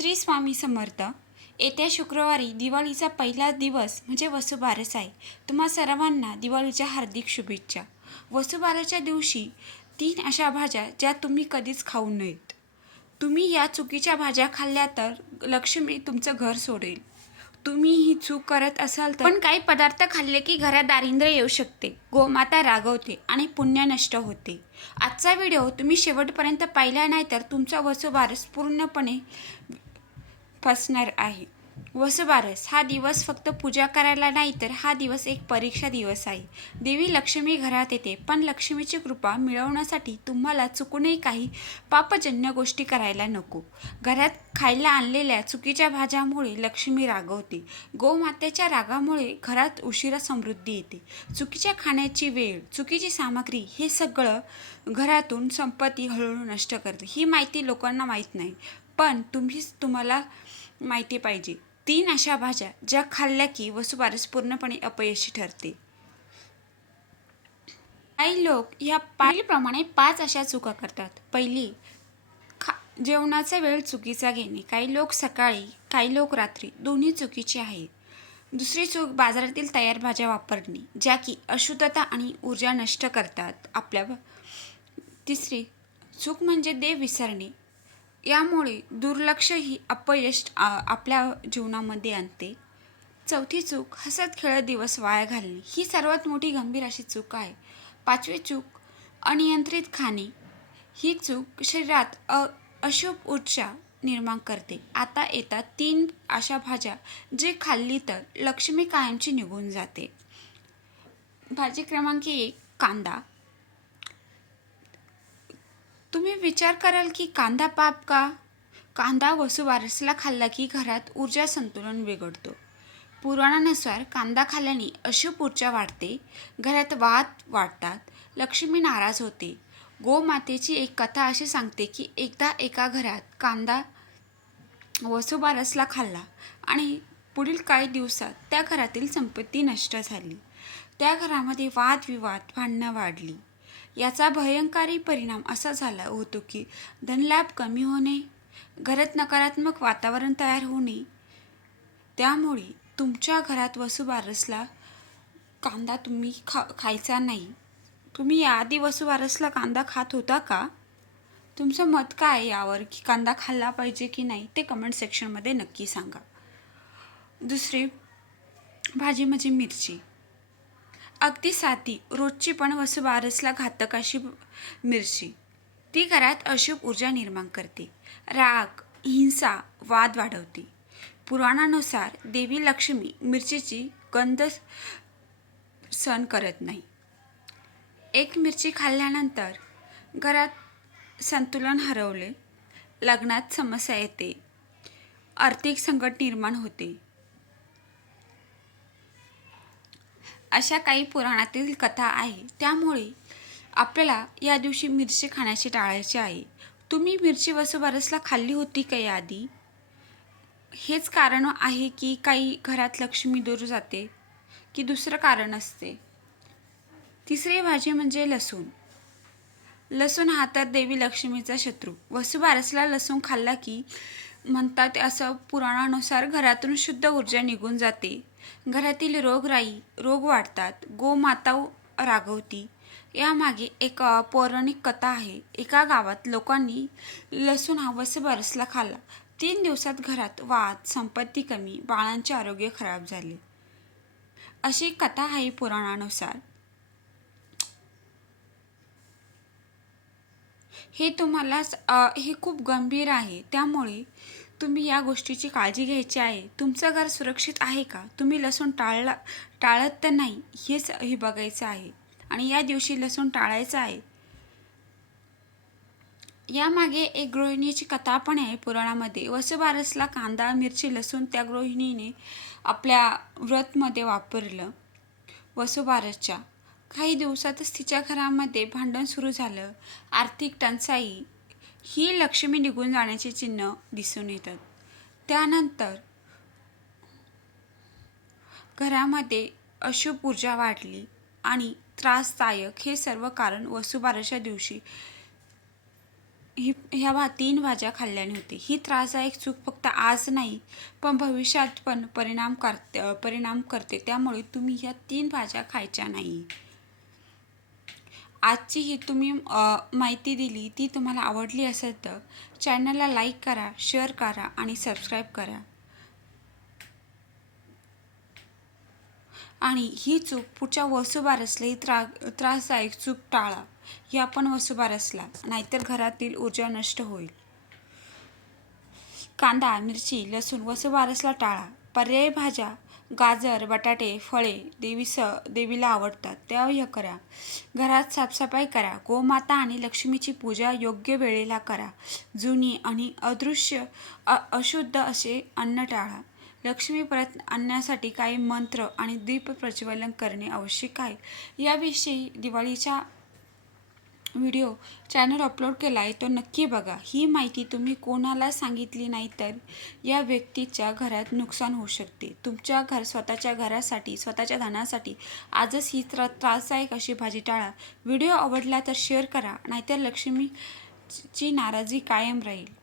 श्री स्वामी समर्थ. येत्या शुक्रवारी दिवाळीचा पहिला दिवस म्हणजे वसुबारस आहे तुम्हा सर्वांना दिवाळीच्या हार्दिक शुभेच्छा. वसुबारसच्या दिवशी तीन अशा भाज्या ज्या तुम्ही कधीच खाऊ नयेत. तुम्ही या चुकीच्या भाज्या खाल्ल्या तर लक्ष्मी तुमचं घर सोडेल. तुम्ही ही चूक करत असाल तर पण काही पदार्थ खाल्ले की घरात दारिद्र्य येऊ शकते गोमाता रागवते आणि पुण्य नष्ट होते. आजचा व्हिडिओ तुम्ही शेवटपर्यंत पाहिला नाही तर तुमचा वसुबारस पूर्णपणे फसणार आहे. वसुबारस हा दिवस फक्त पूजा करायला नाही तर हा दिवस एक परीक्षा दिवस आहे. देवी लक्ष्मी घरात येते पण लक्ष्मीची कृपा मिळवण्यासाठी तुम्हाला चुकूनही काही पापजन्य गोष्टी करायला नको. घरात खायला आणलेल्या चुकीच्या भाज्यामुळे लक्ष्मी रागवते. गोमातेच्या रागामुळे घरात उशिरा समृद्धी येते. चुकीच्या खाण्याची वेळ चुकीची सामग्री हे सगळं घरातून संपत्ती हळूहळू नष्ट करते. ही माहिती लोकांना माहीत नाही. पण तुम्हीच तुम्हाला माहिती पाहिजे. तीन अशा भाज्या ज्या खाल्ल्या की वसुबारस पूर्णपणे अपयशी ठरते. काही लोक या पायलीप्रमाणे पाच अशा चुका करतात. पहिली खा जेवणाचा वेळ चुकीचा घेणे. काही लोक सकाळी काही लोक रात्री दोन्ही चुकीचे आहेत दुसरी चूक बाजारातील तयार भाज्या वापरणे ज्या की अशुद्धता आणि ऊर्जा नष्ट करतात आपल्या तिसरी चूक म्हणजे देव विसरणे. यामुळे दुर्लक्ष ही अपयश आपल्या जीवनामध्ये आणते. चौथी चूक हसत खेळत दिवस वाया घालणे. ही सर्वात मोठी गंभीर अशी चूक आहे. पाचवी चूक अनियंत्रित खाणे. ही चूक शरीरात अ अशुभ ऊर्जा निर्माण करते. आता येतात तीन अशा भाज्या जे खाल्ली तर लक्ष्मी कायमची निघून जाते. भाजी क्रमांक एक कांदा. तुम्ही विचार कराल की कांदा पाप का? कांदा वसुबारसला खाल्ला की घरात ऊर्जा संतुलन बिघडतो. पुराणानुसार कांदा खाल्ल्याने अशुभ ऊर्जा वाढते घरात वाद वाढतात लक्ष्मी नाराज होते. गोमातेची एक कथा अशी सांगते की एकदा एका घरात कांदा वसुबारसला खाल्ला आणि पुढील काही दिवसात त्या घरातील संपत्ती नष्ट झाली. त्या घरामध्ये वादविवाद भांडणं वाढली. याचा भयंकारी परिणाम असा झाला होतो की धनलाभ कमी होणे घरात नकारात्मक वातावरण तयार होणे त्यामुळे तुमच्या घरात वसुबारसला कांदा तुम्ही खा खायचा नाही. तुम्ही याआधी वसुबारसला कांदा खात होता का? तुमचं मत काय आहे यावर? की कांदा खाल्ला पाहिजे की नाही? ते कमेंट सेक्शनमध्ये नक्की सांगा. दुसरी भाजी म्हणजे मिरची. अगदी साधी रोजची पण वसुबारसला घातक अशी मिरची. ती घरात अशुभ ऊर्जा निर्माण करते. राग हिंसा वाद वाढवते. पुराणानुसार देवी लक्ष्मी मिरचीची गंध सहन करत नाही. एक मिरची खाल्ल्यानंतर घरात संतुलन हरवले. लग्नात समस्या येते. आर्थिक संकट निर्माण होते. अशा काही पुराणातील कथा आहे. त्यामुळे आपल्याला या दिवशी मिरची खाण्याची टाळायचे आहे. तुम्ही मिरची वसुबारसला खाल्ली होती का याआधी? हेच कारण आहे की काही घरात लक्ष्मी दूर जाते की दुसरं कारण असते. तिसरी भाजी म्हणजे लसूण. लसूण हा तर देवी लक्ष्मीचा शत्रू. वसुबारसला लसूण खाल्ला की म्हणतात असं पुराणानुसार घरातून शुद्ध ऊर्जा निघून जाते. घरातील रोगराई रोग वाढतात. गोमाता रागवती. यामागे एक पौराणिक कथा आहे. एका गावात लोकांनी लसूण हवस बरसला खाल्ला. तीन दिवसात घरात वाद संपत्ती कमी बाळांचे आरोग्य खराब झाले. अशी कथा आहे पुराणानुसार. हे तुम्हाला हे खूप गंभीर आहे. त्यामुळे तुम्ही या गोष्टीची काळजी घ्यायची आहे. तुमचं घर सुरक्षित आहे का? तुम्ही लसूण टाळला टाळत तर नाही हेच हे बघायचं आहे. आणि या दिवशी लसूण टाळायचं आहे. यामागे एक गृहिणीची कथा पण आहे पुराणामध्ये. वसुबारसला कांदा मिरची लसूण त्या गृहिणीने आपल्या व्रतमध्ये वापरलं. वसुबारसच्या. काही दिवसातच तिच्या घरामध्ये भांडण सुरू झालं. आर्थिक टंचाई ही लक्ष्मी निघून जाण्याचे चिन्ह दिसून येतात. त्यानंतर घरामध्ये अशुभ ऊर्जा वाढली आणि त्रासदायक हे सर्व कारण वसुबाराच्या दिवशी ही ह्या तीन भाज्या खाल्ल्याने होते. ही त्रासदायक चूक फक्त आज नाही पण भविष्यात पण परिणाम करते परिणाम करते. त्यामुळे तुम्ही ह्या तीन भाज्या खायच्या नाही. आजची ही तुम्ही माहिती दिली ती तुम्हाला आवडली असेल तर चॅनलला लाईक करा शेअर करा आणि सबस्क्राईब करा. आणि ही चूक पुढच्या वसुबारसलाही त्रा त्रासदायक चूक टाळा. ही आपण वसुबारसला नाहीतर घरातील ऊर्जा नष्ट होईल. कांदा मिरची लसूण वसुबारसला टाळा. पर्यायी भाज्या गाजर बटाटे फळे देवीस देवीला आवडतात. त्या हे करा. घरात साफसफाई करा. गोमाता आणि लक्ष्मीची पूजा योग्य वेळेला करा. जुनी आणि अदृश्य अ अशुद्ध असे अन्न टाळा. लक्ष्मी परत आणण्यासाठी काही मंत्र आणि दीप प्रज्वलन करणे आवश्यक आहे. याविषयी दिवाळीच्या व्हिडिओ चॅनल अपलोड केला आहे तो नक्की बघा. ही माहिती तुम्ही कोणाला सांगितली नाही तर या व्यक्तीच्या घरात नुकसान होऊ शकते. तुमच्या घर स्वतःच्या घरासाठी स्वतःच्या धनासाठी आजच ही त्रा त्रासदायक अशी भाजी टाळा. व्हिडिओ आवडला तर शेअर करा नाहीतर लक्ष्मीची नाराजी कायम राहील.